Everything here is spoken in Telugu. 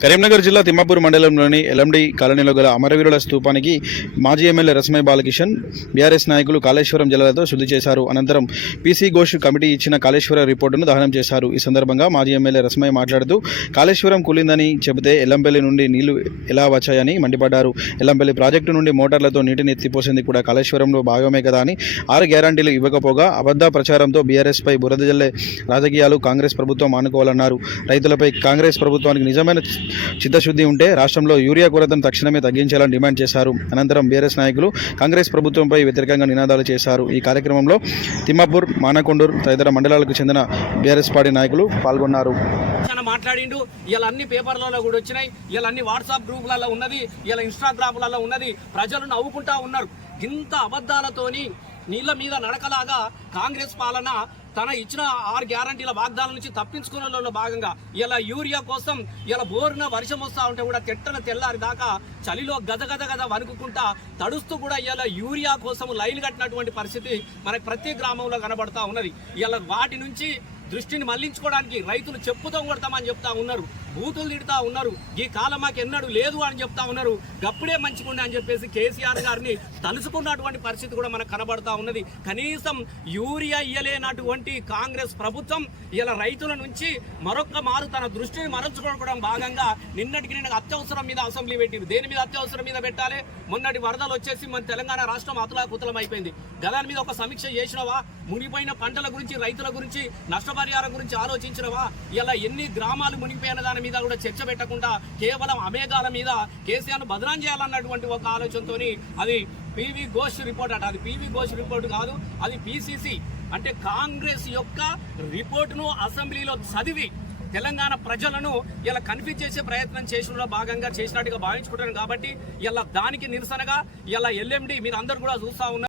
కరీంనగర్ జిల్లా తిమ్మాపూర్ మండలంలోని ఎలండి కాలనీలో గల అమరవీరుల స్థూపానికి మాజీ ఎమ్మెల్యే రస్మై బాలకిషన్ బీఆర్ఎస్ నాయకులు కాళేశ్వరం జలాలతో శుద్ధి చేశారు. అనంతరం పీసీ ఘోష్ కమిటీ ఇచ్చిన కాళేశ్వర రిపోర్టును దహనం చేశారు. ఈ సందర్భంగా మాజీ ఎమ్మెల్యే రస్మై మాట్లాడుతూ కాళేశ్వరం కూలిందని చెబితే ఎల్లంపల్లి నుండి నీళ్ళు ఎలా వచ్చాయని మండిపడ్డారు. ఎల్లంపల్లి ప్రాజెక్టు నుండి మోటార్లతో నీటిని ఎత్తిపోసింది కూడా కాళేశ్వరంలో భాగమే కదా అని ఆరు గ్యారంటీలు ఇవ్వకపోగా అబద్ధ ప్రచారంతో బీఆర్ఎస్పై బురద జల్లే రాజకీయాలు కాంగ్రెస్ ప్రభుత్వం ఆనుకోవాలన్నారు. రైతులపై కాంగ్రెస్ ప్రభుత్వానికి నిజమైన చిత్తశుద్ధి ఉంటే రాష్ట్రంలో యూరియా కొరతను తక్షణమే తగ్గించాలని డిమాండ్ చేశారు. అనంతరం బీఆర్ఎస్ నాయకులు కాంగ్రెస్ ప్రభుత్వంపై వ్యతిరేకంగా నినాదాలు చేశారు. ఈ కార్యక్రమంలో తిమ్మాపూర్ మానకొండూరు తదితర మండలాలకు చెందిన బీఆర్ఎస్ పార్టీ నాయకులు పాల్గొన్నారు. చాలా మాట్లాడిండు. ఇలా అన్ని పేపర్లలో కూడా వచ్చినాయి. ఇలా అన్ని వాట్సాప్ గ్రూపులలో ఉన్నది. ఇలా ఇన్స్టాగ్రామ్లలో ఉన్నది. ప్రజలు నవ్వుకుంటా ఉన్నారు. ఇంత అబద్ధాలతోని నీళ్ళ మీద నడకలాగా కాంగ్రెస్ పాలన తన ఇచ్చిన ఆరు గ్యారంటీల వాగ్దానం నుంచి తప్పించుకున్న భాగంగా ఇలా యూరియా కోసం ఇలా బోరున వర్షం వస్తూ ఉంటే కూడా తెట్టన తెల్లారి దాకా చలిలో గదగద గద గద వణుకుకుంటా తడుస్తూ కూడా ఇలా యూరియా కోసం లైన్ కట్టినటువంటి పరిస్థితి మనకి ప్రతి గ్రామంలో కనబడతా ఉన్నది. ఇలా వాటి నుంచి దృష్టిని మళ్ళించుకోవడానికి రైతులు చెప్పుతో కొడతామని చెప్తా ఉన్నారు. బూతులు తిడతా ఉన్నారు. ఈ కాలం మాకు ఎన్నడూ లేదు అని చెప్తా ఉన్నారు. గప్పుడే మంచిగుండే అని చెప్పేసి కేసీఆర్ గారిని తలుసుకున్నటువంటి పరిస్థితి కూడా మనకు కనబడతా ఉన్నది. కనీసం యూరియా ఇయ్యలేనటువంటి కాంగ్రెస్ ప్రభుత్వం ఇలా రైతుల నుంచి మరొక మారు తన దృష్టిని మరల్చుకోవడం భాగంగా నిన్నటికి నిన్న అత్యవసరం మీద అసెంబ్లీ పెట్టింది. దేని మీద అత్యవసరం మీద పెట్టాలి? మొన్నటి వరదలు వచ్చేసి మన తెలంగాణ రాష్ట్రం అతలాకుతలం అయిపోయింది గదాని మీద ఒక సమీక్ష చేసినవా? మునిగిపోయిన పంటల గురించి రైతుల గురించి నష్టపరిహారం గురించి ఆలోచించినవా? ఇలా ఎన్ని గ్రామాలు మునిగిపోయిన దాని మీద కూడా చర్చ పెట్టకుండా కేవలం అమేఘాల మీద కేసీఆర్ బదనాం చేయాలన్నటువంటి ఒక ఆలోచనతోని అది పివి ఘోష్ రిపోర్ట్ అట. అది పివి ఘోష్ రిపోర్ట్ కాదు అది పిసిసి. అంటే కాంగ్రెస్ యొక్క రిపోర్టును అసెంబ్లీలో చదివి తెలంగాణ ప్రజలను ఇలా కన్ఫ్యూజ్ చేసే ప్రయత్నం చేసిన భాగంగా చేసినట్టుగా భావించుకుంటాను కాబట్టి ఇలా దానికి నిరసనగా ఇలా ఎల్ఎండి మీరు అందరు కూడా చూస్తా ఉన్నారు.